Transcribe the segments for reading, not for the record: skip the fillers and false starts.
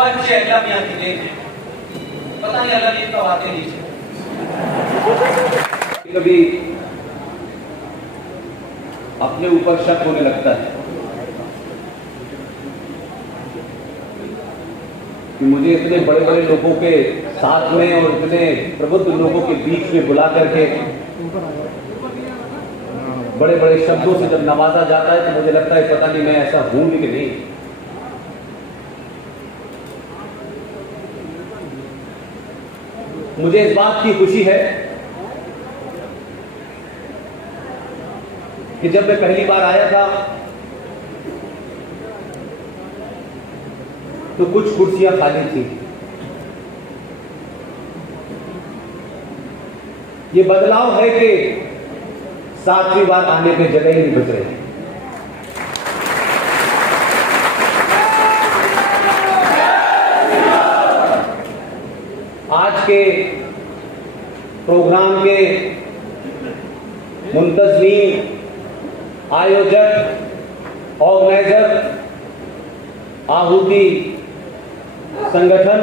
बच्चे अल्लाह मियां की देन है, पता नहीं अल्लाह ने कब आते नीचे। कभी अपने ऊपर शक होने लगता है कि मुझे इतने बड़े बड़े लोगों के साथ में और इतने प्रबुद्ध लोगों के बीच में बुला करके बड़े बड़े शब्दों से जब नवाजा जाता है तो मुझे लगता है पता नहीं मैं ऐसा हूं भी कि नहीं। मुझे इस बात की खुशी है कि जब मैं पहली बार आया था तो कुछ कुर्सियां खाली थी। ये बदलाव है कि 7वीं बार आने पे जगह ही नहीं बच रही। आज के प्रोग्राम के मुंतज़मीन, आयोजक, ऑर्गेनाइजर, आहुति संगठन,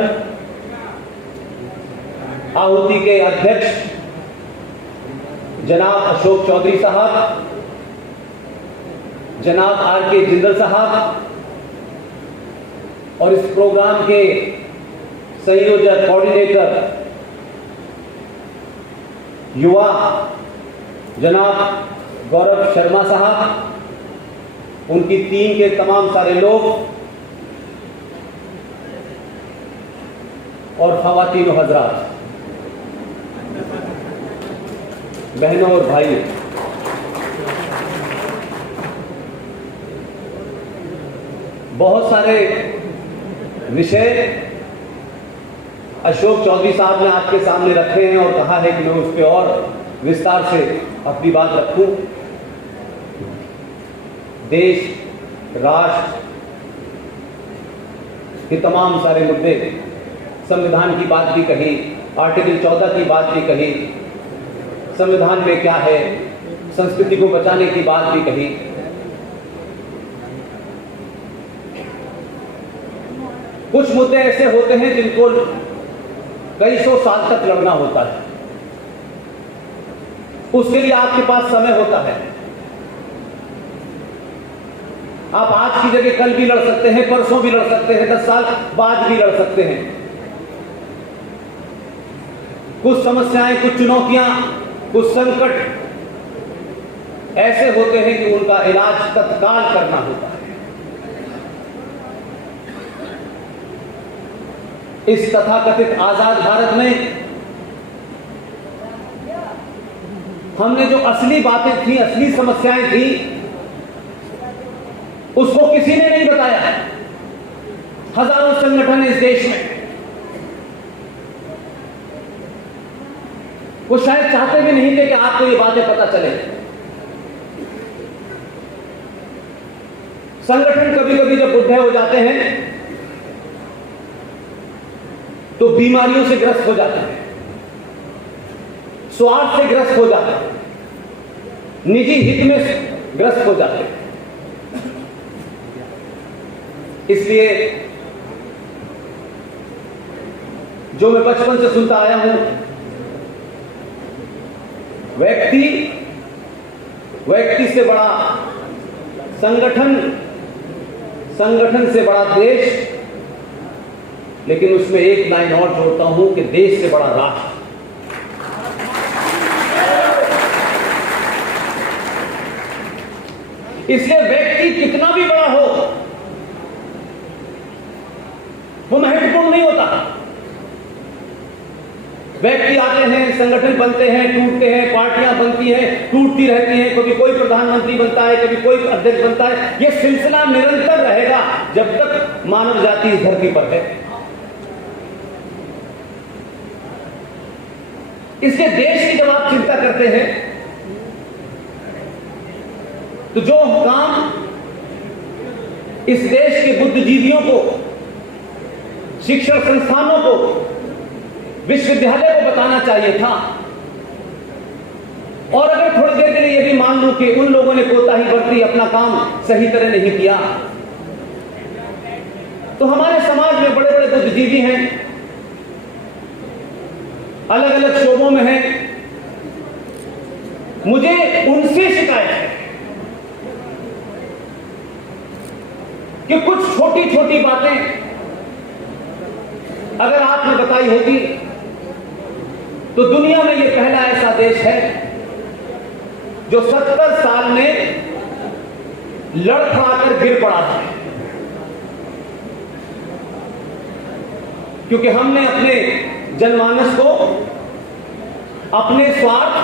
आहुति के अध्यक्ष जनाब अशोक चौधरी साहब, जनाब आर.के. जिंदल साहब और इस प्रोग्राम के संयोजक, कोऑर्डिनेटर, युवा जनाब गौरव शर्मा साहब, उनकी टीम के तमाम सारे लोग और ख़वातीन और हज़रात, बहनों और भाइयों, बहुत सारे विषय अशोक चौधरी साहब ने आपके सामने रखे हैं और कहा है कि मैं उस पर और विस्तार से अपनी बात रखूं। देश, राष्ट्र के तमाम सारे मुद्दे, संविधान की बात भी कही, आर्टिकल 14 की बात भी कही, संविधान में क्या है, संस्कृति को बचाने की बात भी कही। कुछ मुद्दे ऐसे होते हैं जिनको कई सौ साल तक लड़ना होता है, उसके लिए आपके पास समय होता है। आप आज की जगह कल भी लड़ सकते हैं, परसों भी लड़ सकते हैं, 10 साल बाद भी लड़ सकते हैं। कुछ समस्याएं, कुछ चुनौतियां, कुछ संकट ऐसे होते हैं कि उनका इलाज तत्काल करना होता है। इस तथाकथित आजाद भारत में हमने जो असली बातें थी, असली समस्याएं थी, उसको किसी ने नहीं बताया। हजारों संगठन इस देश में, वो शायद चाहते भी नहीं थे कि आपको ये बातें पता चले। संगठन कभी कभी जब बुढ़े हो जाते हैं तो बीमारियों से ग्रस्त हो जाते हैं, स्वार्थ से ग्रस्त हो जाते हैं, निजी हित में ग्रस्त हो जाते हैं। इसलिए जो मैं बचपन से सुनता आया हूं, व्यक्ति से बड़ा संगठन, संगठन से बड़ा देश, लेकिन उसमें एक लाइन और जोड़ता हूं कि देश से बड़ा राष्ट्र। इसलिए व्यक्ति कितना भी बड़ा हो वो महत्वपूर्ण नहीं होता। व्यक्ति आते हैं, संगठन बनते हैं, टूटते हैं, पार्टियां बनती हैं, टूटती रहती हैं, कभी कोई प्रधानमंत्री बनता है, कभी कोई अध्यक्ष बनता है। यह सिलसिला निरंतर रहेगा जब तक मानव जाति इस धरती पर है। इसके देश की जब आप चिंता करते हैं तो जो काम इस देश के बुद्धिजीवियों को, शिक्षण संस्थानों को, विश्वविद्यालय को बताना चाहिए था, और अगर थोड़ी देर के लिए यह भी मान लूं कि उन लोगों ने कोताही बरती, अपना काम सही तरह नहीं किया, तो हमारे समाज में बड़े बड़े बुद्धिजीवी हैं, अलग अलग शोबों में हैं। मुझे उनसे शिकायत है कि कुछ छोटी छोटी बातें अगर आपने बताई होती तो दुनिया में यह पहला ऐसा देश है जो 70 साल में लड़खड़ाकर गिर पड़ा था, क्योंकि हमने अपने जनमानस को अपने स्वार्थ,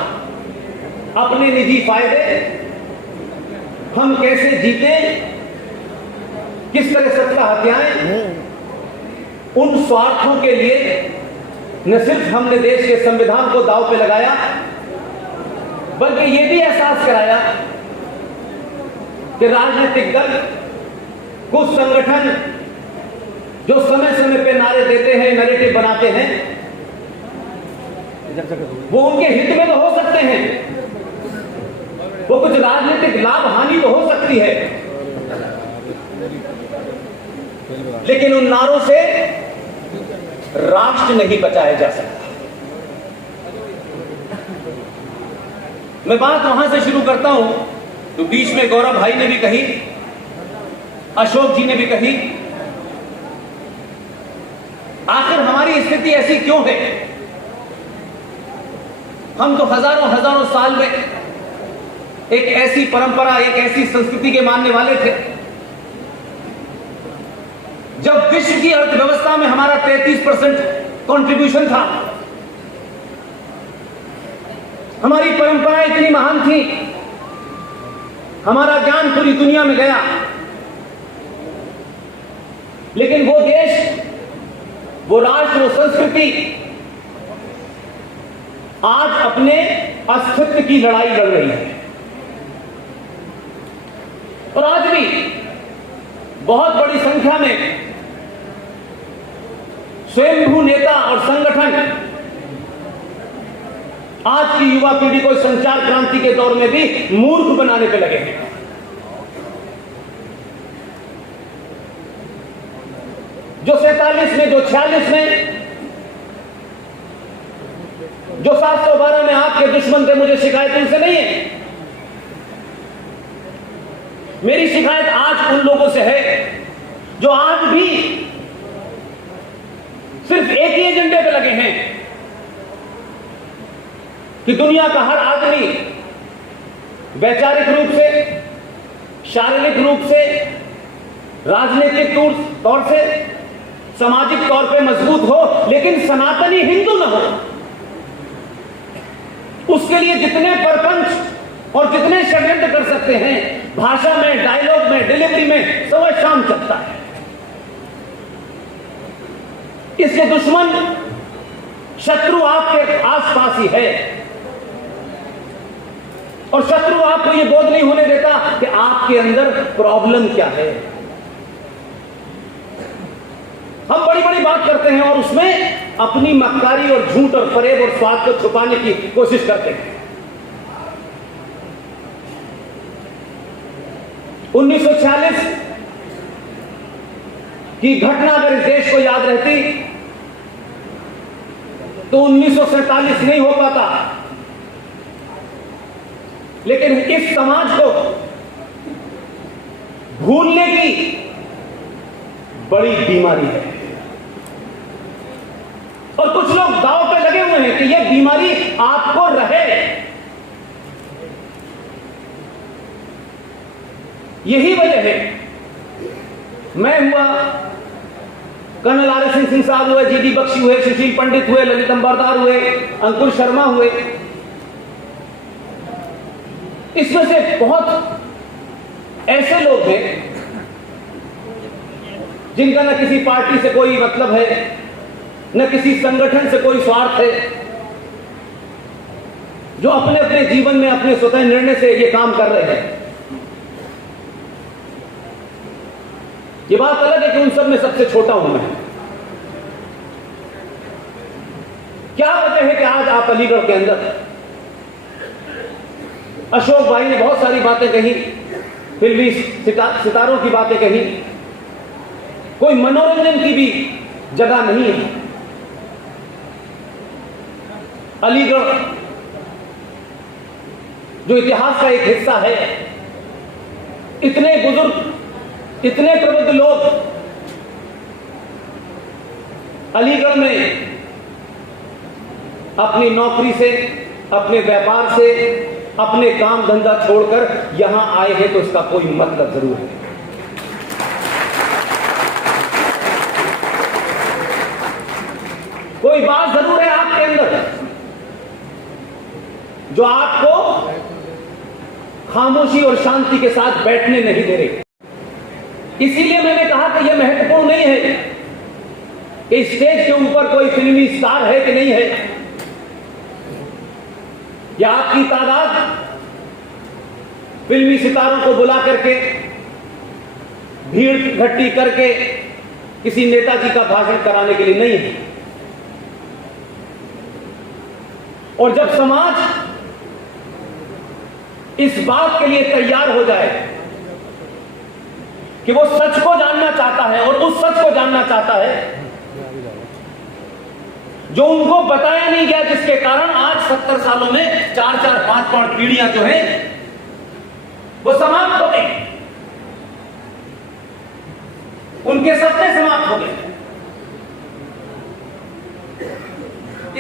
अपने निजी फायदे, हम कैसे जीते, किस तरह सत्ता हत्याएं, उन स्वार्थों के लिए न सिर्फ हमने देश के संविधान को दांव पे लगाया, बल्कि यह भी एहसास कराया कि राजनीतिक दल, कुछ संगठन जो समय समय पे नारे देते हैं, नैरेटिव बनाते हैं, वो उनके हित में तो हो सकते हैं, वो कुछ राजनीतिक लाभ हानि तो हो सकती है, लेकिन उन नारों से राष्ट्र नहीं बचाया जा सकता। मैं बात वहां से शुरू करता हूं तो बीच में गौरव भाई ने भी कही, अशोक जी ने भी कही, आखिर हमारी स्थिति ऐसी क्यों है? हम तो हजारों हजारों साल में एक ऐसी परंपरा, एक ऐसी संस्कृति के मानने वाले थे जब विश्व की अर्थव्यवस्था में हमारा 33% कंट्रीब्यूशन था। हमारी परंपरा इतनी महान थी, हमारा ज्ञान पूरी दुनिया में गया, लेकिन वो देश, वो राष्ट्र, वो संस्कृति आज अपने अस्तित्व की लड़ाई लड़ रही है। और आज भी बहुत बड़ी संख्या में स्वयंभू नेता और संगठन आज की युवा पीढ़ी को संचार क्रांति के दौर में भी मूर्ख बनाने पे लगे हैं। जो 47 में, जो 46 में, जो 712 में आपके दुश्मन थे, मुझे शिकायत उनसे नहीं है। मेरी शिकायत आज उन लोगों से है जो आज भी सिर्फ एक ही एजेंडे पे लगे हैं कि दुनिया का हर आदमी वैचारिक रूप से, शारीरिक रूप से, राजनीतिक तौर से, सामाजिक तौर पे मजबूत हो, लेकिन सनातनी हिंदू न हो। उसके लिए जितने परपंच और जितने षड्यंत्र कर सकते हैं, भाषा में, डायलॉग में, डिलीवरी में, सुबह शाम चलता है। इसके दुश्मन, शत्रु आपके आसपास ही है, और शत्रु आपको यह बोध नहीं होने देता कि आपके अंदर प्रॉब्लम क्या है। हम बड़ी बड़ी बात करते हैं और उसमें अपनी मक्कारी और झूठ और फरेब और स्वाद को छुपाने की कोशिश करते हैं। 1946 की घटना अगर इस देश को याद रहती तो 1947 नहीं हो पाता, लेकिन इस समाज को भूलने की बड़ी बीमारी है, और कुछ लोग दांव पे लगे हुए हैं कि यह बीमारी आपको रहे। यही वजह है, मैं हुआ, कर्नल आर.एस. सिंह साहब हुए, जी.डी. बख्शी हुए, सुशील पंडित हुए, ललित अंबरदार हुए, अंकुर शर्मा हुए, इसमें से बहुत ऐसे लोग हैं जिनका न किसी पार्टी से कोई मतलब है, न किसी संगठन से कोई स्वार्थ है, जो अपने अपने जीवन में अपने स्वतः निर्णय से ये काम कर रहे हैं। ये बात अलग है कि उन सब में सबसे छोटा हूं मैं। क्या वजह है कि आज आप अलीगढ़ के अंदर, अशोक भाई ने बहुत सारी बातें कही, फिल्मी सितारों की बातें कही, कोई मनोरंजन की भी जगह नहीं है। अलीगढ़ जो इतिहास का एक हिस्सा है, इतने बुजुर्ग, इतने प्रबुद्ध लोग अलीगढ़ में अपनी नौकरी से, अपने व्यापार से, अपने काम धंधा छोड़कर यहां आए हैं, तो इसका कोई मतलब जरूर है। कोई बात जरूर है आपके अंदर जो आपको खामोशी और शांति के साथ बैठने नहीं दे रही। इसीलिए मैंने कहा कि यह महत्वपूर्ण नहीं है कि स्टेज के ऊपर कोई फिल्मी स्टार है कि नहीं है, या आपकी तादाद फिल्मी सितारों को बुला करके, भीड़ इकट्ठी करके किसी नेताजी का भाषण कराने के लिए नहीं है। और जब समाज इस बात के लिए तैयार हो जाए कि वो सच को जानना चाहता है और उस सच को जानना चाहता है जो उनको बताया नहीं गया, जिसके कारण आज 70 सालों में 4-4, 5-5 पीढ़ियां जो है वो समाप्त हो गई, उनके सपने समाप्त हो गए।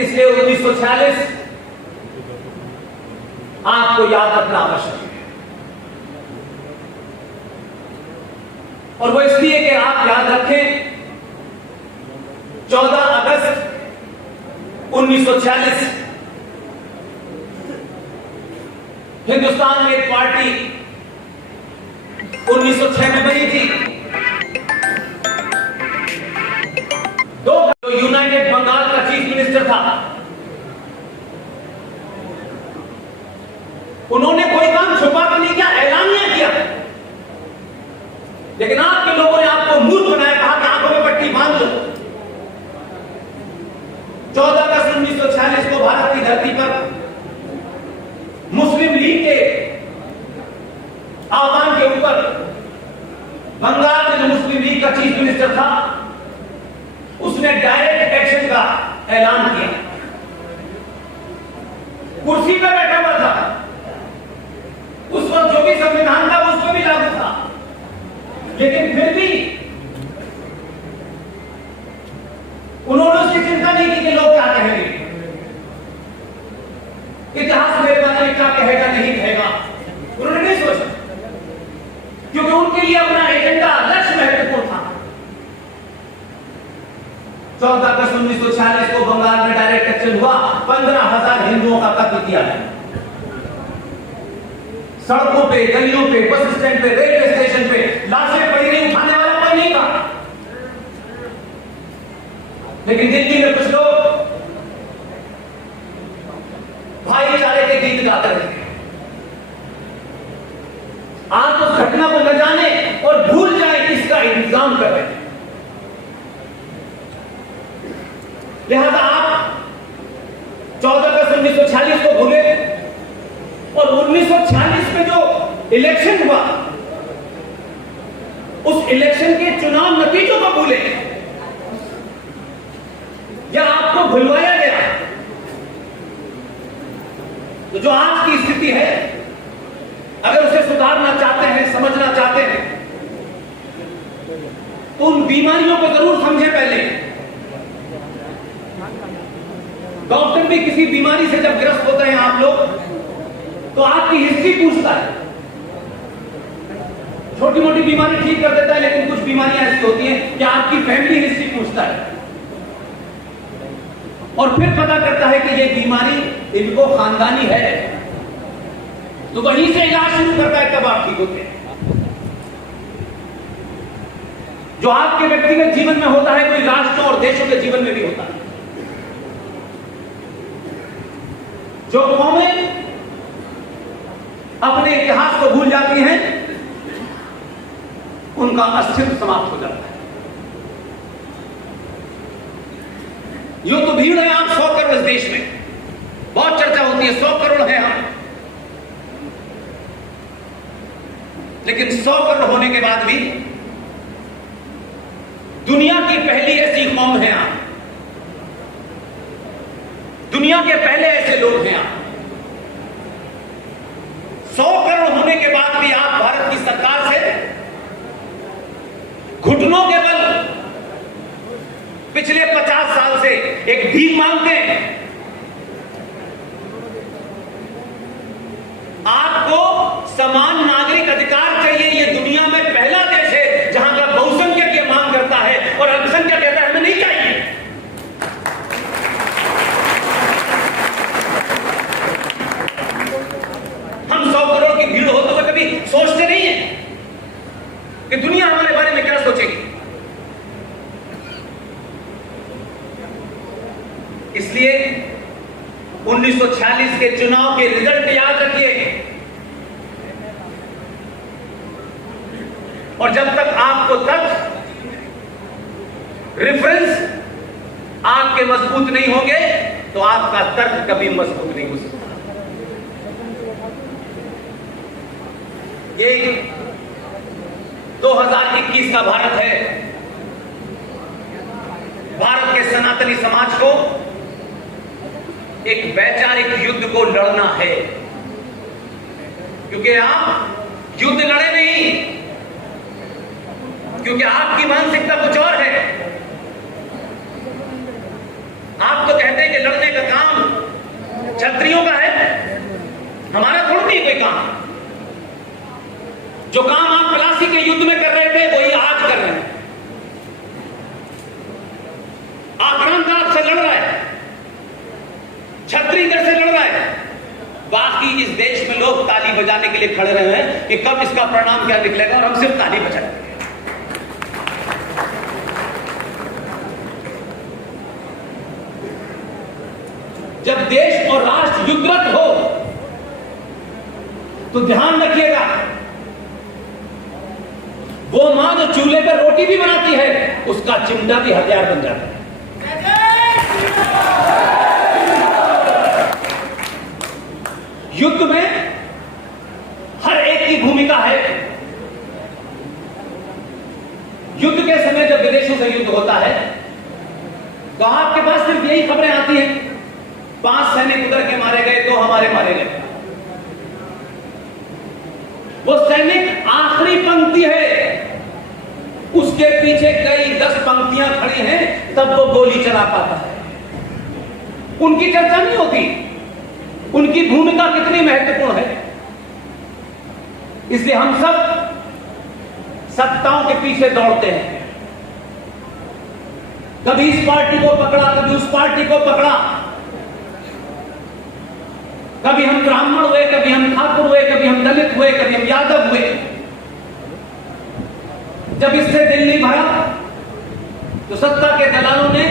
इसलिए 1946 आपको याद रखना आवश्यक है, और वो इसलिए कि आप याद रखें 14 अगस्त 1946 हिंदुस्तान में एक पार्टी 1906 में बनी थी। जो यूनाइटेड बंगाल का चीफ मिनिस्टर था, उन्होंने कोई काम छुपा कर नहीं किया, ऐलानिया किया, लेकिन आपके लोगों ने आपको मूर्ख बनाया, कहा कि आंखों में पट्टी बांध लो। 14 अगस्त 1946 को भारत की धरती पर मुस्लिम लीग के आह्वान के ऊपर बंगाल में जो मुस्लिम लीग का चीफ मिनिस्टर था, उसने डायरेक्ट एक्शन का ऐलान किया। कुर्सी पर बैठा हुआ था, उस वक्त जो भी संविधान था उस पर भी लागू था, लेकिन फिर भी उन्होंने उसकी चिंता नहीं की कि लोग क्या कहेंगे, इतिहास मेरे बारे में क्या कहेगा नहीं कहेगा, उन्होंने नहीं सोचा, क्योंकि उनके लिए अपना एजेंडा, लक्ष्य महत्वपूर्ण था। 14 अगस्त 1946 को बंगाल में डायरेक्ट एक्शन हुआ, 15,000 हिंदुओं का कत्ल किया गया। सड़कों पे, गलियों पे, बस स्टैंड पे, रेलवे स्टेशन पे लाशें पड़ी रही, उठाने वाला कोई नहीं था। लेकिन दिल्ली में कुछ लोग भाईचारे के गीत गाते रहे। आप उस घटना को न जाने और भूल जाए इसका इंतजाम कर रहे हैं। लिहाजा आप 14 अगस्त 1946 को भूले, और 1946 में जो इलेक्शन हुआ, उस इलेक्शन के चुनाव नतीजों को भूले, या आपको भुलवाया गया। तो जो आज की स्थिति है, अगर उसे सुधारना चाहते हैं, समझना चाहते हैं, तो उन बीमारियों को जरूर समझे। पहले डॉक्टर भी किसी बीमारी से जब ग्रस्त होते हैं आप लोग, तो आपकी हिस्ट्री पूछता है। छोटी मोटी बीमारी ठीक कर देता है, लेकिन कुछ बीमारियां ऐसी होती हैं कि आपकी फैमिली हिस्ट्री पूछता है, और फिर पता करता है कि ये बीमारी इनको खानदानी है, तो वहीं से इलाज शुरू करता है, तब आप ठीक होते हैं। जो आपके व्यक्तिगत जीवन में होता है, कोई राष्ट्रों और देशों के जीवन में भी होता है। जो कौमें अपने इतिहास को भूल जाती हैं, उनका अस्तित्व समाप्त हो जाता है। यो तो भीड़ है आप 100 करोड़ इस देश में, बहुत चर्चा होती है 100 करोड़ है हम, लेकिन 100 करोड़ होने के बाद भी दुनिया की पहली ऐसी कौम है आप, दुनिया के पहले ऐसे लोग हैं आप। 100 करोड़ होने के बाद भी आप भारत की सरकार से घुटनों के बल पिछले 50 साल से एक भीख मांगते हैं। आपको समान नागरिक अधिकार चाहिए। यह दुनिया में पहला देश है जहां का बहुसंख्यक यह मांग करता है और अल्पसंख्यक कहता है हमें नहीं चाहिए। हम 100 करोड़ की भीड़ होते हुए कभी सोचते नहीं है कि दुनिया हमारे बारे में क्या सोचेगी। इसलिए 1946 के चुनाव के रिजल्ट याद रखिए, और जब तक आपको रेफरेंस आपके मजबूत नहीं होंगे तो आपका तर्क कभी मजबूत नहीं हो सकता। ये 2021 का भारत है। भारत के सनातनी समाज को एक वैचारिक युद्ध को लड़ना है, क्योंकि आप युद्ध लड़े नहीं, क्योंकि आपकी मानसिकता कुछ और है। आप तो कहते हैं कि लड़ने का काम क्षत्रियों का है, हमारा थोड़ा नहीं कोई काम। जो काम आप प्लासी के युद्ध में कर रहे थे वही आज कर रहे हैं। आक्रांत आपसे लड़ रहा है, छत्री इधर से लड़ रहा है। बाकी इस देश में लोग ताली बजाने के लिए खड़े रहे हैं कि कब इसका परिणाम क्या निकलेगा, और हम सिर्फ ताली बजाएंगे। जब देश और राष्ट्र युद्धरत हो तो ध्यान रखिएगा, वो मां जो चूल्हे पर रोटी भी बनाती है उसका चिमटा भी हथियार बन जाता है। युद्ध में हर एक की भूमिका है। युद्ध के समय जब विदेशों से युद्ध होता है तो आपके पास सिर्फ यही खबरें आती हैं, 5 सैनिक उधर के मारे गए, 2 हमारे मारे गए। वो सैनिक आखिरी पंक्ति है, उसके पीछे कई 10 पंक्तियां खड़ी हैं, तब वो गोली चला पाता है। उनकी चर्चा नहीं होती, उनकी भूमिका कितनी महत्वपूर्ण है। इसलिए हम सब सत्ताओं के पीछे दौड़ते हैं, कभी इस पार्टी को पकड़ा, कभी उस पार्टी को पकड़ा, कभी हम ब्राह्मण हुए, कभी हम ठाकुर हुए, कभी हम दलित हुए, कभी हम यादव हुए। जब इससे दिल नहीं भरा तो सत्ता के दलालों ने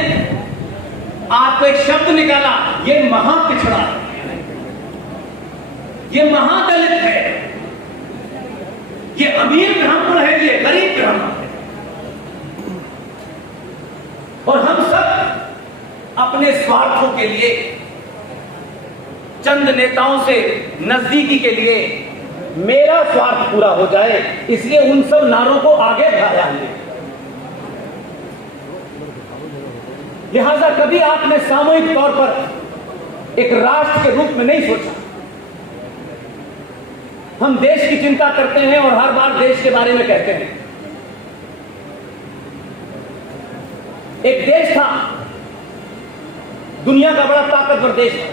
आपको एक शब्द निकाला, ये महापिछड़ा है, ये महादलित है, ये अमीर ब्राह्मण है, ये गरीब ब्राह्मण है। और हम सब अपने स्वार्थों के लिए, चंद नेताओं से नजदीकी के लिए, मेरा स्वार्थ पूरा हो जाए, इसलिए उन सब नारों को आगे बढ़ाया हमने। लिहाजा कभी आपने सामूहिक तौर पर एक राष्ट्र के रूप में नहीं सोचा। हम देश की चिंता करते हैं और हर बार देश के बारे में कहते हैं। एक देश था, दुनिया का बड़ा ताकतवर देश था,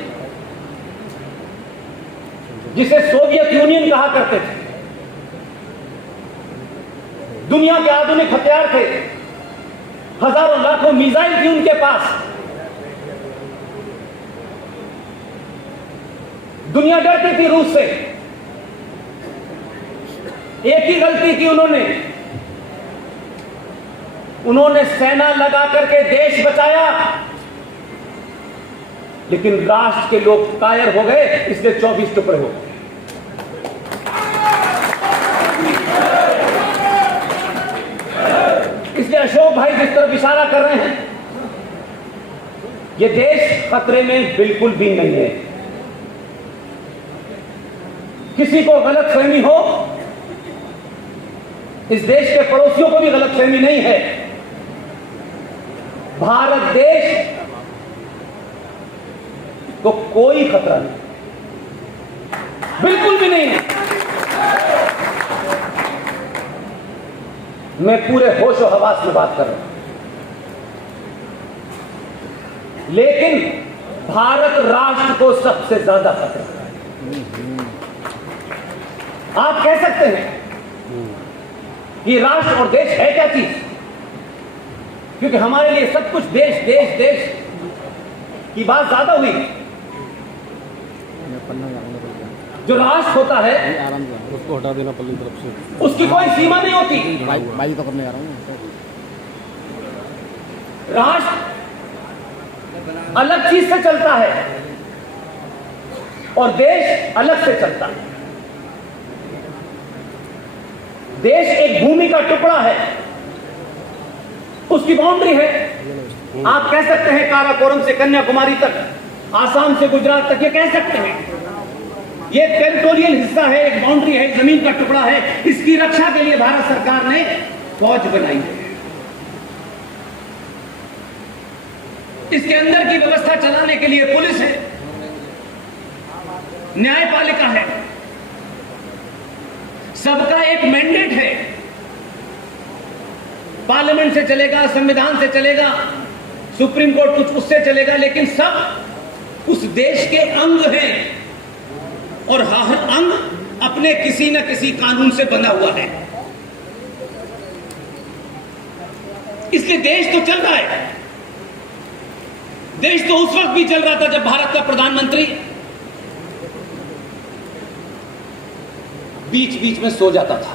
जिसे सोवियत यूनियन कहा करते थे। दुनिया के आधुनिक हथियार थे, हजारों लाखों मिसाइल थी उनके पास। दुनिया डरती थी रूस से। एक ही गलती की उन्होंने सेना लगा करके देश बचाया, लेकिन राष्ट्र के लोग कायर हो गए, इसलिए 24 टुकड़े हो गए। इसलिए अशोक भाई जिस तरफ इशारा कर रहे हैं, यह देश खतरे में बिल्कुल भी नहीं है। किसी को गलतफहमी हो, इस देश के पड़ोसियों को भी गलतफहमी नहीं है भारत देश को कोई खतरा नहीं, बिल्कुल भी नहीं है। मैं पूरे होश और हवास में बात कर रहा हूं, लेकिन भारत राष्ट्र को सबसे ज्यादा खतरा है। आप कह सकते हैं कि राष्ट्र और देश है क्या चीज, क्योंकि हमारे लिए सब कुछ देश देश देश की बात ज्यादा हुई। जो राष्ट्र होता है उसको हटा देना पल्ली तरफ से, उसकी कोई सीमा नहीं होती। बाई तो करने जा रहा हूँ। राष्ट्र अलग चीज से चलता है और देश अलग से चलता है। देश एक भूमि का टुकड़ा है, उसकी बाउंड्री है। आप कह सकते हैं काराकोरम से कन्याकुमारी तक, आसाम से गुजरात तक, ये कह सकते हैं ये टेरिटोरियल हिस्सा है, एक बाउंड्री है, जमीन का टुकड़ा है। इसकी रक्षा के लिए भारत सरकार ने फौज बनाई है। इसके अंदर की व्यवस्था चलाने के लिए पुलिस है, न्यायपालिका है, सबका एक मैंडेट है। पार्लियामेंट से चलेगा, संविधान से चलेगा, सुप्रीम कोर्ट कुछ उससे चलेगा, लेकिन सब उस देश के अंग हैं और हर अंग अपने किसी न किसी कानून से बंधा हुआ है। इसलिए देश तो चल रहा है। देश तो उस वक्त भी चल रहा था जब भारत का प्रधानमंत्री बीच बीच में सो जाता था।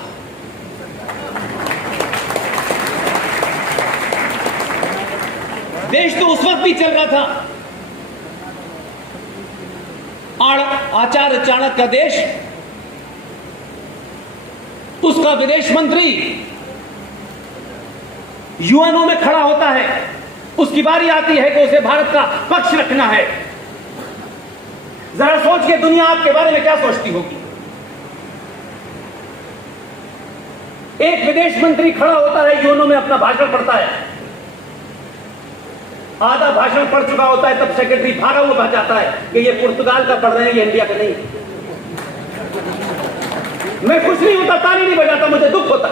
देश तो उस वक्त भी चल रहा था आचार्य चाणक्य का देश, उसका विदेश मंत्री यूएनओ में खड़ा होता है, उसकी बारी आती है कि उसे भारत का पक्ष रखना है। जरा सोच के दुनिया आपके बारे में क्या सोचती होगी। एक विदेश मंत्री खड़ा होता है, यूएनओ में अपना भाषण पढ़ता है, आधा भाषण पढ़ चुका होता है, तब सेक्रेटरी भागा हुआ भाग जाता है कि ये पुर्तगाल का पढ़ रहे हैं, ये इंडिया का नहीं। मैं खुश नहीं होता, ताली नहीं बजाता, मुझे दुख होता।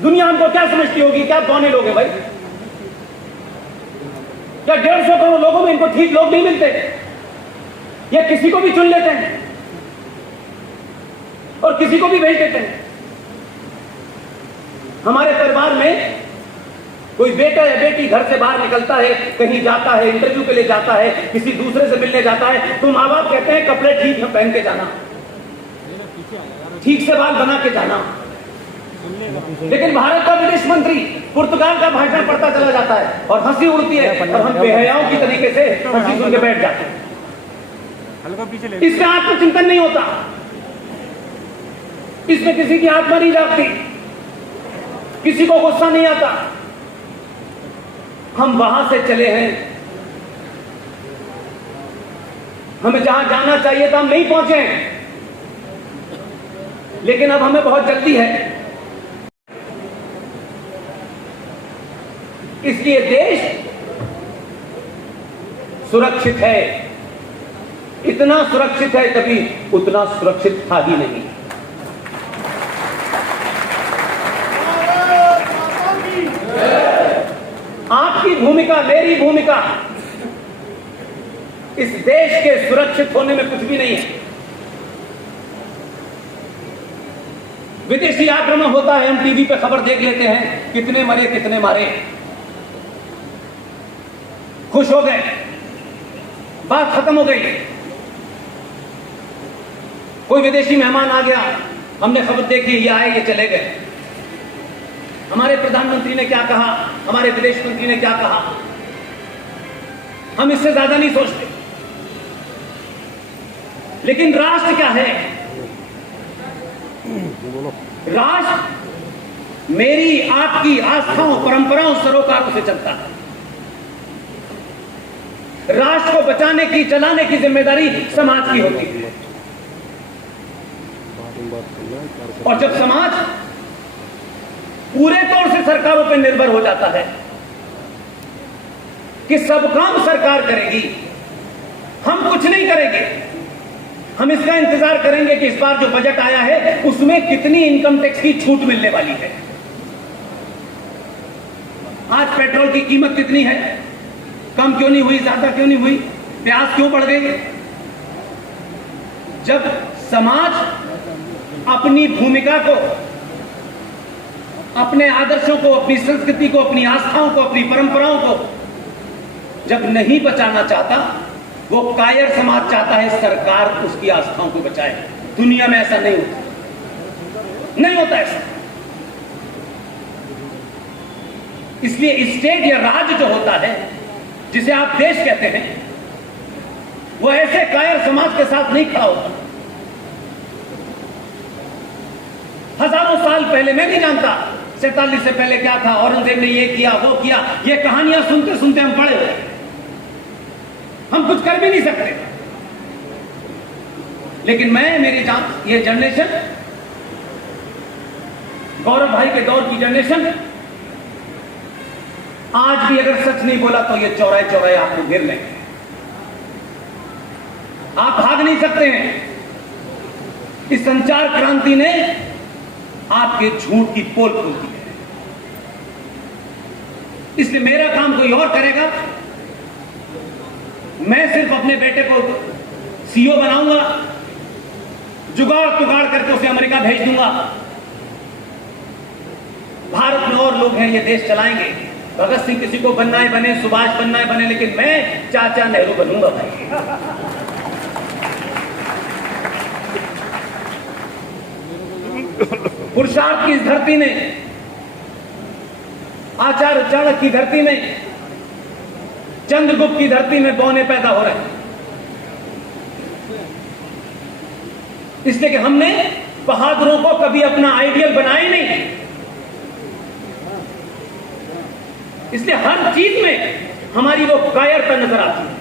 दुनिया हमको क्या समझती होगी, क्या बौने लोग हैं भाई। क्या 150 करोड़ लोगों में इनको ठीक लोग नहीं मिलते? ये किसी को भी चुन लेते हैं और किसी को भी भेज देते हैं। हमारे परिवार में कोई बेटा या बेटी घर से बाहर निकलता है, कहीं जाता है, इंटरव्यू के लिए जाता है, किसी दूसरे से मिलने जाता है, तो माँ बाप कहते हैं कपड़े ठीक है पहन के जाना, ठीक से बाल बना के जाना। लेकिन भारत का विदेश मंत्री पुर्तगाल का भाषण पढ़ता चला जाता है और हंसी उड़ती है और हम बेहयाओं की तरीके से हंसी सुन के बैठ जाते हैं। इसमें आत्मचिंतन नहीं होता, इसमें किसी की आत्मा नहीं जागती, किसी को गुस्सा नहीं आता। हम वहां से चले हैं, हमें जहां जाना चाहिए था हम नहीं पहुंचे हैं, लेकिन अब हमें बहुत जल्दी है। इसलिए देश सुरक्षित है, इतना सुरक्षित है, कभी उतना सुरक्षित था ही नहीं। आपकी भूमिका, मेरी भूमिका इस देश के सुरक्षित होने में कुछ भी नहीं है। विदेशी आक्रमण होता है, हम टीवी पे खबर देख लेते हैं, कितने मरे कितने मारे, खुश हो गए, बात खत्म हो गई। कोई विदेशी मेहमान आ गया, हमने खबर देखी, ये आए ये चले गए। हमारे प्रधानमंत्री ने क्या कहा, हमारे विदेश मंत्री ने क्या कहा, हम इससे ज्यादा नहीं सोचते। लेकिन राष्ट्र क्या है? राष्ट्र मेरी आपकी आस्थाओं, परंपराओं, सरोकारों से चलता है। राष्ट्र को बचाने की, चलाने की जिम्मेदारी समाज की होती है। और जब समाज पूरे तौर से सरकारों पर निर्भर हो जाता है कि सब काम सरकार करेगी, हम कुछ नहीं करेंगे। हम इसका इंतजार करेंगे कि इस बार जो बजट आया है उसमें कितनी इनकम टैक्स की छूट मिलने वाली है। आज पेट्रोल की कीमत कितनी है, कम क्यों नहीं हुई, ज्यादा क्यों नहीं हुई, प्याज क्यों बढ़ गई? जब समाज अपनी भूमिका को, अपने आदर्शों को, अपनी संस्कृति को, अपनी आस्थाओं को, अपनी परंपराओं को जब नहीं बचाना चाहता, वो कायर समाज चाहता है सरकार उसकी आस्थाओं को बचाए। दुनिया में ऐसा नहीं होता, नहीं होता ऐसा। इसलिए स्टेट या राज्य जो होता है, जिसे आप देश कहते हैं, वो ऐसे कायर समाज के साथ नहीं खड़ा होता। हजारों साल पहले, मैं नहीं जानता 47 से पहले क्या था, औरंगजेब ने ये किया वो किया, ये कहानियां सुनते सुनते हम पढ़े हुए, हम कुछ कर भी नहीं सकते। लेकिन ये जनरेशन, गौरव भाई के दौर की जनरेशन, आज भी अगर सच नहीं बोला तो ये चौराहे चौराहे आपको घेर लेंगे। आप भाग नहीं सकते हैं। इस संचार क्रांति ने आपके झूठ की पोल खोल दी है। इसलिए मेरा काम कोई और करेगा, मैं सिर्फ अपने बेटे को सीईओ बनाऊंगा, जुगाड़ तुगाड़ करके उसे अमेरिका भेज दूंगा। भारत में और लोग हैं, ये देश चलाएंगे। भगत सिंह किसी को बनना है बने, सुभाष बनना है बने, लेकिन मैं चाचा नेहरू बनूंगा भाई। पुरुषार्थ की इस धरती में, आचार्य चाणक्य की धरती में, चंद्रगुप्त की धरती में बौने पैदा हो रहे हैं। इसलिए कि हमने बहादुरों को कभी अपना आइडियल बनाया नहीं। इसलिए हर चीज में हमारी वो कायरता नजर आती है,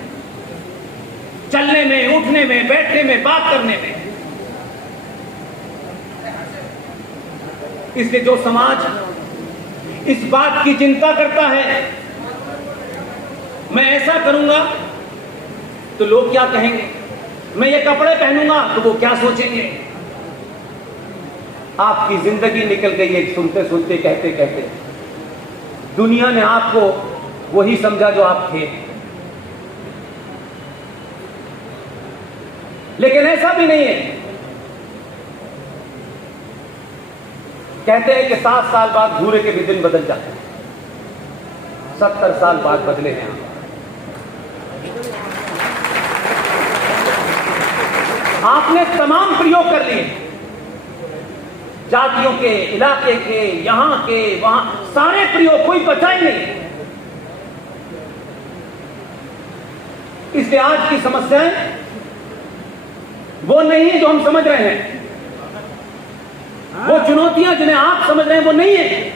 चलने में, उठने में, बैठने में, बात करने में। इसलिए जो समाज इस बात की चिंता करता है, मैं ऐसा करूंगा तो लोग क्या कहेंगे, मैं ये कपड़े पहनूंगा तो वो क्या सोचेंगे। आपकी जिंदगी निकल गई है सुनते सुनते, कहते कहते। दुनिया ने आपको वही समझा जो आप थे। लेकिन ऐसा भी नहीं है। कहते हैं कि 7 साल बाद भूरे के भी दिन बदल जाते हैं। 70 साल बाद बदले हैं। आपने तमाम प्रयोग कर लिए, जातियों के, इलाके के, यहां के, वहां, सारे प्रयोग, कोई बचा ही नहीं। इसलिए आज की समस्याएं वो नहीं है जो हम समझ रहे हैं। वो चुनौतियां जिन्हें आप समझ रहे हैं वो नहीं है।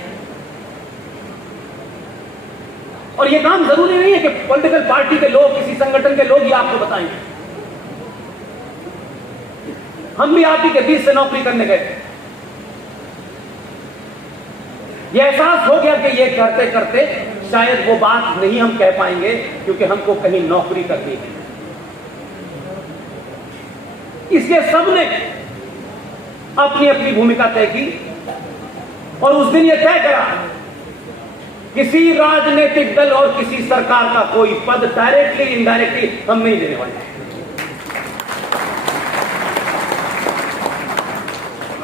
और ये काम जरूरी नहीं है कि पॉलिटिकल पार्टी के लोग, किसी संगठन के लोग ही आपको बताएंगे। हम भी आप ही के बीच से नौकरी करने गए, ये एहसास हो गया कि ये करते करते शायद वो बात नहीं हम कह पाएंगे, क्योंकि हमको कहीं नौकरी करनी है। इसलिए सबने अपनी अपनी भूमिका तय की और उस दिन ये तय करा, किसी राजनीतिक दल और किसी सरकार का कोई पद डायरेक्टली इनडायरेक्टली हम नहीं देने वाले।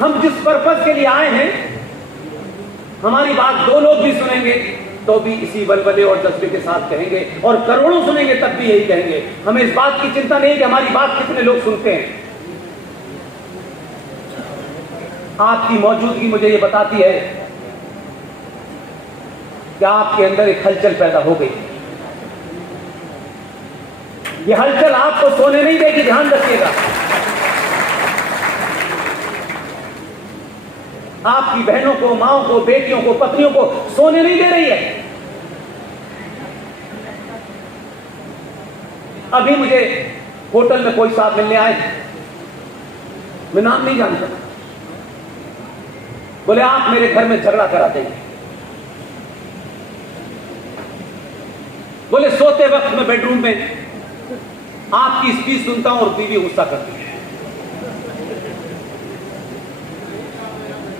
हम जिस पर्पज के लिए आए हैं, हमारी बात 2 लोग भी सुनेंगे तो भी इसी बलबले और जज्बे के साथ कहेंगे, और करोड़ों सुनेंगे तब भी यही कहेंगे। हमें इस बात की चिंता नहीं है कि हमारी बात कितने लोग सुनते हैं। आपकी मौजूदगी मुझे ये बताती है कि आपके अंदर एक हलचल पैदा हो गई। ये हलचल आपको सोने नहीं देगी, ध्यान रखिएगा। आपकी बहनों को, माओं को, बेटियों को, पत्नियों को सोने नहीं दे रही है। अभी मुझे होटल में कोई साहब मिलने आए, मैं नाम नहीं जानता, बोले आप मेरे घर में झगड़ा करा देंगे। बोले सोते वक्त मैं बेडरूम में आपकी स्पीच सुनता हूं और बीवी गुस्सा करती है।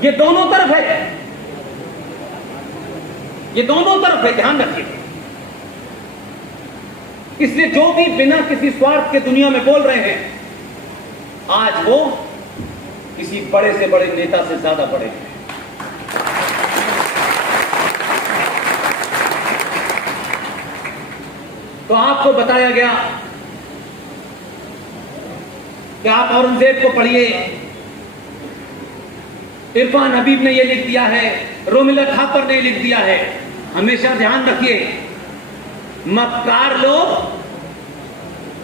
ये दोनों तरफ है, ये दोनों तरफ है, ध्यान रखिए। इसलिए जो भी बिना किसी स्वार्थ के दुनिया में बोल रहे हैं, आज वो किसी बड़े से बड़े नेता से ज्यादा बड़े हैं। तो आपको बताया गया कि आप औरंगजेब को पढ़िए, इरफान हबीब ने यह लिख दिया है, रोमिला थापर ने लिख दिया है। हमेशा ध्यान रखिए, मक्कार लोग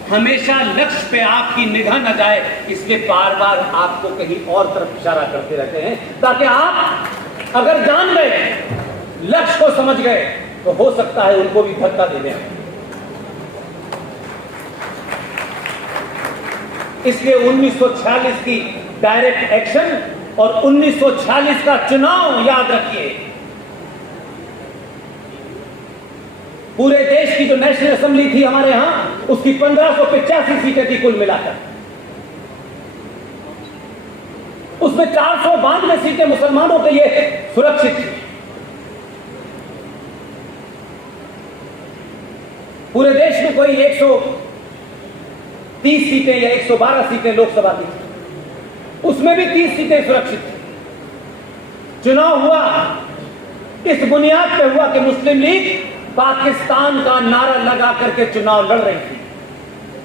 हमेशा लक्ष्य पे आपकी निगाह न जाए, इसलिए बार बार आपको कहीं और तरफ इशारा करते रहते हैं, ताकि आप अगर जान गए, लक्ष्य को समझ गए, तो हो सकता है उनको भी धक्का दे दें। इसलिए 1946 की डायरेक्ट एक्शन और 1946 का चुनाव याद रखिए। पूरे देश की जो नेशनल असेंबली थी हमारे यहां, उसकी 1585 सीटें थी कुल मिलाकर। उसमें 492 सीटें मुसलमानों के लिए सुरक्षित थी। पूरे देश में कोई 130 सीटें या 112 सीटें लोकसभा की थी, उसमें भी 30 सीटें सुरक्षित थी। चुनाव हुआ इस बुनियाद पर हुआ कि मुस्लिम लीग पाकिस्तान का नारा लगा करके चुनाव लड़ रही थी।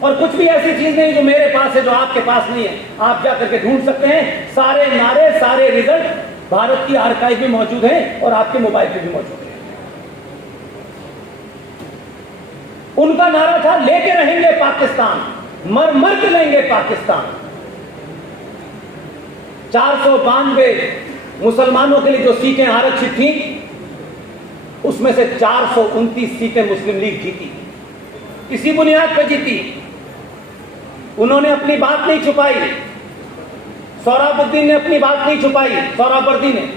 और कुछ भी ऐसी चीज नहीं जो मेरे पास है, जो आपके पास नहीं है, आप जा करके ढूंढ सकते हैं। सारे नारे, सारे रिजल्ट भारत की आर्काइव में मौजूद हैं और आपके मोबाइल पे भी मौजूद है। उनका नारा था, लेके रहेंगे पाकिस्तान, मर मर के लेंगे पाकिस्तान। 492 मुसलमानों के लिए जो सीटें आरक्षित थी, उसमें से 429 सीटें मुस्लिम लीग जीती। इसी बुनियाद पर जीती। उन्होंने अपनी बात नहीं छुपाई, सोहराबुद्दीन ने अपनी बात नहीं छुपाई, सोहरावर्दी ने।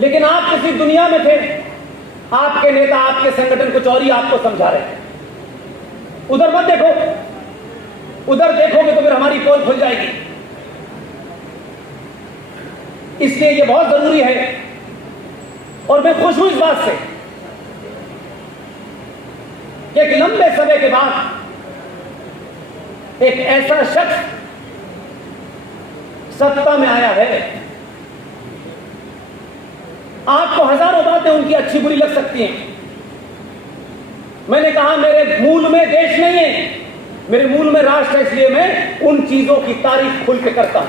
लेकिन आप किसी दुनिया में थे, आपके नेता, आपके संगठन कुछ और ही आपको समझा रहे थे। उधर मत देखो, उधर देखोगे तो फिर हमारी पोल खुल जाएगी। इसलिए यह बहुत जरूरी है, और मैं खुश हूं इस बात से कि एक लंबे समय के बाद एक ऐसा शख्स सत्ता में आया है। आपको हजारों बातें उनकी अच्छी बुरी लग सकती हैं। मैंने कहा मेरे मूल में देश नहीं है, मेरे मूल में राष्ट्र है, इसलिए मैं उन चीजों की तारीफ खुल के करता हूं।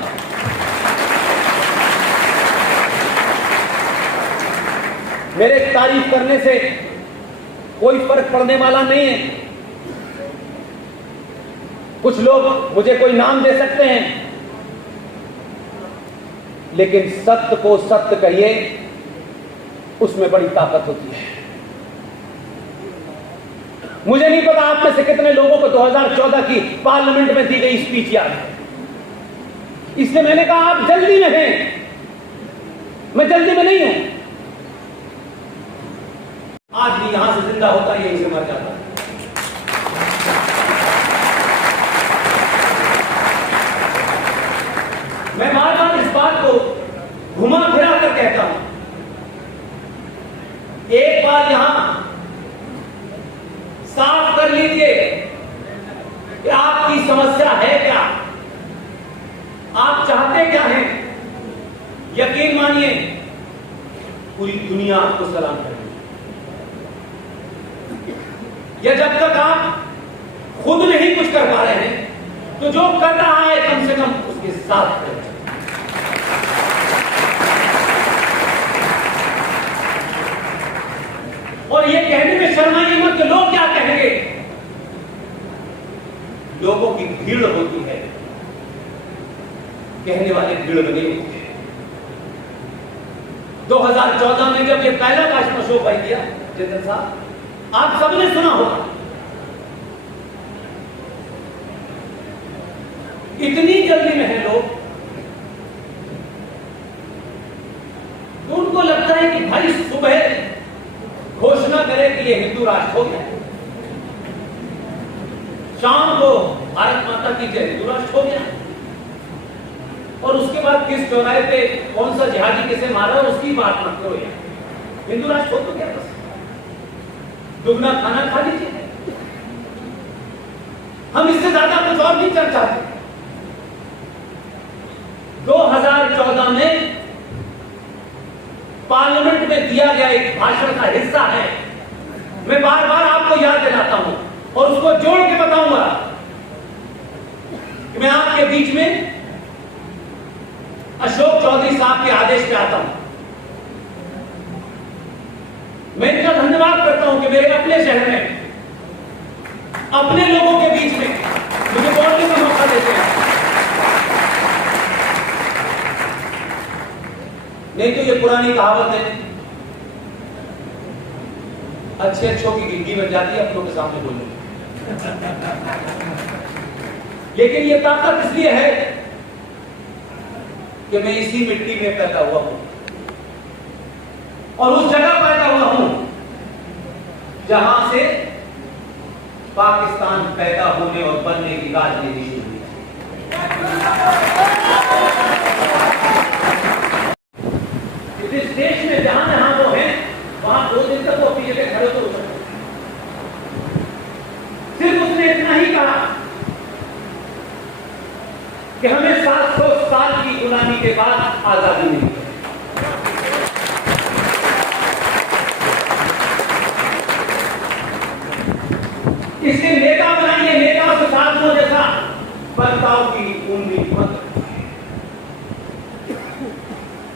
मेरे तारीफ करने से कोई फर्क पड़ने वाला नहीं है। कुछ लोग मुझे कोई नाम दे सकते हैं, लेकिन सत्य को सत्य कहिए, उसमें बड़ी ताकत होती है। मुझे नहीं पता आप में से कितने लोगों को 2014 की पार्लियामेंट में दी गई स्पीच याद है। इसलिए मैंने कहा आप जल्दी में हैं, मैं जल्दी में नहीं हूं। आज भी यहां से जिंदा होता है, यहीं से मर जाता है। मैं बार बार इस बात को घुमा फिरा कर कहता हूं। एक बार यहां साफ कर लीजिए कि आपकी समस्या है क्या, आप चाहते क्या हैं। यकीन मानिए पूरी दुनिया आपको सलाम करेगी। या जब तक आप खुद नहीं कुछ कर पा रहे हैं, तो जो कर रहा है कम से कम उसके साथ करें। और ये कहने में शर्माइए मत कि लोग क्या कहेंगे। लोगों की भीड़ होती है, कहने वाले भीड़ में नहीं होते। 2014 में जब ये पहला भाषण शो भाई दिया जितेंद्र साहब, आप सबने सुना होगा। इतनी जल्दी में है लोग, तो उनको लगता है कि भाई सुबह घोषणा करे कि ये हिंदू राष्ट्र हो गया, शाम को भारत माता की जय हिंदू राष्ट्र हो गया। और उसके बाद किस चौराहे पे कौन सा जिहादी किसे मारा उसकी बात मत करो यार। हिंदू राष्ट्र हो तो क्या बस दुगना खाना खा लीजिए। हम इससे ज्यादा कुछ और नहीं चर्चा चाहते। 2014 में पार्लियामेंट में दिया गया एक भाषण का हिस्सा है, मैं बार बार आपको याद दिलाता हूं और उसको जोड़ के बताऊंगा कि मैं आपके बीच में अशोक चौधरी साहब के आदेश पे आता हूं। मैं इनका धन्यवाद करता हूं कि मेरे अपने शहर में अपने लोगों के बीच में मुझे बोलने का मौका देते हैं। नहीं तो ये पुरानी कहावत है, अच्छे अच्छों की गिनती बन जाती है अपनों के सामने बोलने। लेकिन ये ताकत इसलिए है कि मैं इसी मिट्टी में पैदा हुआ हूं और उस जगह पैदा हुआ हूं जहां से पाकिस्तान पैदा होने और बनने की राजनीति शुरू हुई। इस देश में जहां जहां वो हैं वहां 2 दिन तक वो अपनी जगह खड़े तो हो सकते। सिर्फ उसने इतना ही कहा कि हमें 700 साल की गुलामी के बाद आजादी मिली। इसके नेता बनाइए, नेता से साथियों जैसा बर्ताव की उम्मीद मत।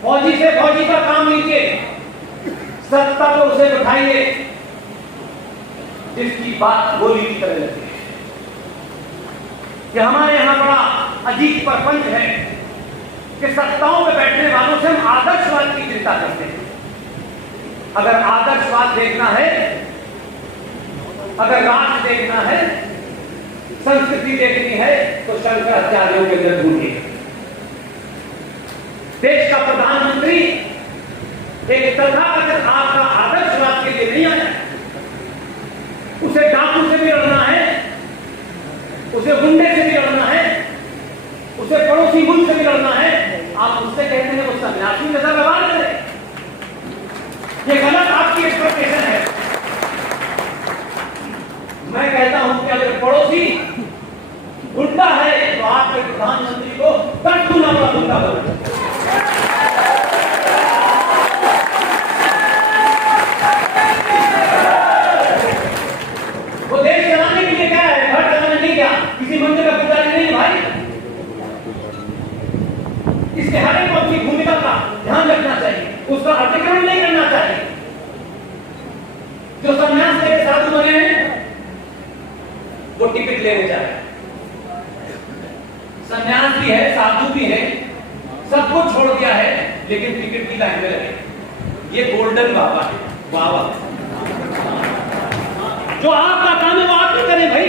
फौजी से फौजी का काम लीजिए, सत्ता को उसे बिठाइए जिसकी बात गोली की तरह लगती है। कि हमारे यहां बड़ा अजीब प्रपंच है कि सत्ताओं में बैठने वालों से हम आदर्शवाद की चिंता करते हैं। अगर आदर्शवाद देखना है, अगर राज देखना है, संस्कृति देखनी है तो शंकराचार्यों के अंदर ढूंढिए। देश का प्रधानमंत्री एक तथाकथित आपका आदर्शवाद के लिए नहीं आया। उसे डाकू से भी लड़ना है, उसे गुंडे से भी लड़ना है, उसे पड़ोसी मुल्क से भी लड़ना है। आप उससे कहते हैं वो सन्यासी नजर व्यवहार करे, ये गलत आपकी एक्सपेक्टेशन है। मैं कहता हूं कि अगर पड़ोसी गुंडा है तो आपके प्रधानमंत्री को 10 गुना बड़ा गुंडा बना। वो देश चलाने के लिए क्या है, घर चलाने नहीं, क्या किसी मंदिर का पुजारी नहीं भाई। इसके हर एक अपनी भूमिका का ध्यान रखना चाहिए, उसका अतिक्रमण नहीं करना चाहिए। जो संन्यास लेके साधु बने हैं वो टिकट लेने चाहिए। संन्यास भी है, साधु भी है, सब कुछ छोड़ दिया है, लेकिन टिकट की लाइन में लगे। ये गोल्डन बाबा है, बाबा जो आपका काम है वो आप ही करें भाई।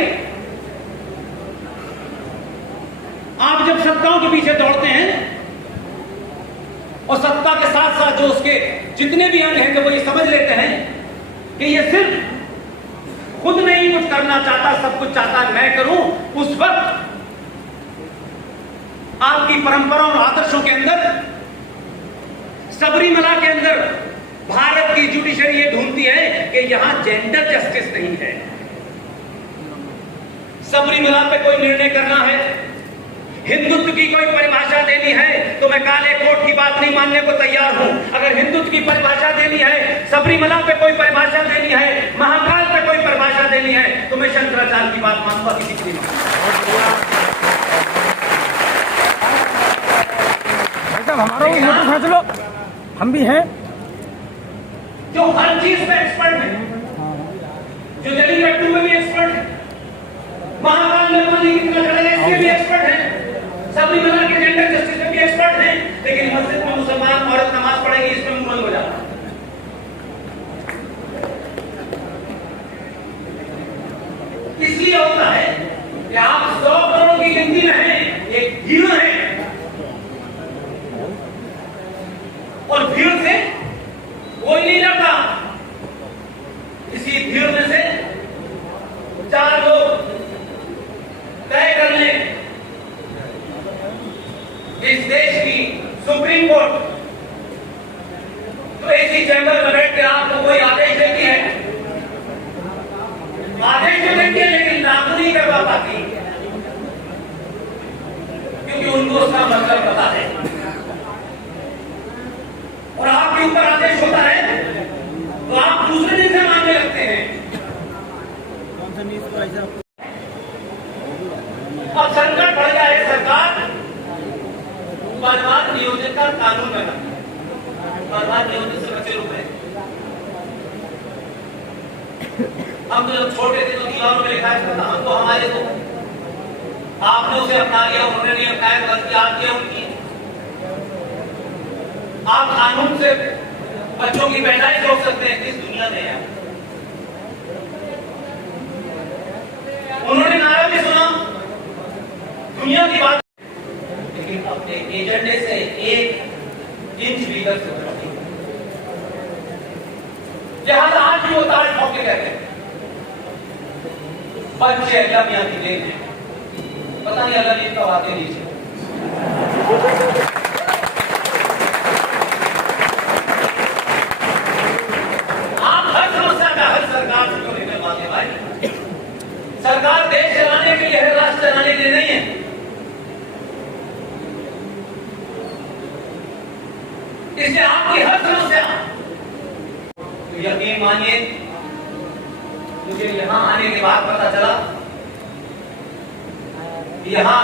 आप जब सत्ताओं के पीछे दौड़ते हैं और सत्ता के साथ साथ जो उसके जितने भी अंग हैं वो ये समझ लेते हैं कि ये सिर्फ खुद नहीं कुछ करना चाहता, सब कुछ चाहता है मैं करूं, उस वक्त आपकी परंपरा और आदर्शों के अंदर, सबरीमला के अंदर भारत की जुडिशरी ये ढूंढती है कि यहां जेंडर जस्टिस नहीं है। सबरीमला पे कोई निर्णय करना है, हिंदुत्व की कोई परिभाषा देनी है तो मैं काले कोट की बात नहीं मानने को तैयार हूं। अगर हिंदुत्व की परिभाषा देनी है, सबरीमला पे कोई परिभाषा देनी है, महाकाल पे कोई परिभाषा देनी है तो मैं शंकराचार्य की बात मानूंगा, किसी की नहीं मानूंगा। हमारा वो फोटो खींच लो, हम भी हैं जो हर चीज में एक्सपर्ट है, जो जली कट्टू में भी एक्सपर्ट है, महाकाल में पानी कितना चढ़ेगा इसके भी एक्सपर्ट है, सबरीमला के जेंडर जस्टिस में भी एक्सपर्ट है, लेकिन मस्जिद में मुसलमान औरत नमाज पढ़ेगी इसमें मुंह बंद हो जाता है। इसलिए होता है कि आप 100 करोड़ की गिनती में हैं, एक भीड़ है और भीड़ से कोई नहीं लड़ता। इसी भीड़ में से 4 लोग चैम्बर में बैठ कर आपको कोई आदेश देती है, आदेश तो देती है लेकिन लागू नहीं करवा पाती, क्योंकि उनको उसका मतलब पता है। और आपके ऊपर आदेश होता है तो आप दूसरे दिन से मानने लगते हैं। अब संकट बढ़ जाए, सरकार बर्बाद नियोजन का कानून बना, बर्बाद नियोजन से बचे रुपए। हम तो जब छोटे थे तो दीवारों में लिखा था, हमको हमारे को आपने उसे अपना लिया, उन्होंने नहीं अपनाया, गलती आपकी है उनकी। आप कानून से बच्चों की पैदाइश रोक सकते हैं, किस दुनिया में है? उन्होंने नारा भी सुना, दुनिया की बात, लेकिन अपने एजेंडे से 1 इंच भी इधर से उधर नहीं। लिहाजा आज भी वो ताज ठोक के कहते हैं बच्चे अल्लाह मियां की देन है, पता नहीं अल्लाह ने कब आते नीचे। आप हर समस्या का हल सरकार से क्यों नहीं करवाते भाई? सरकार देश चलाने के लिए है, राष्ट्र चलाने के लिए नहीं है। इसलिए आपकी हर समस्या, तो यकीन मानिए मुझे यहां आने के बाद पता चला कि यहां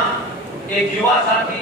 एक युवा साथी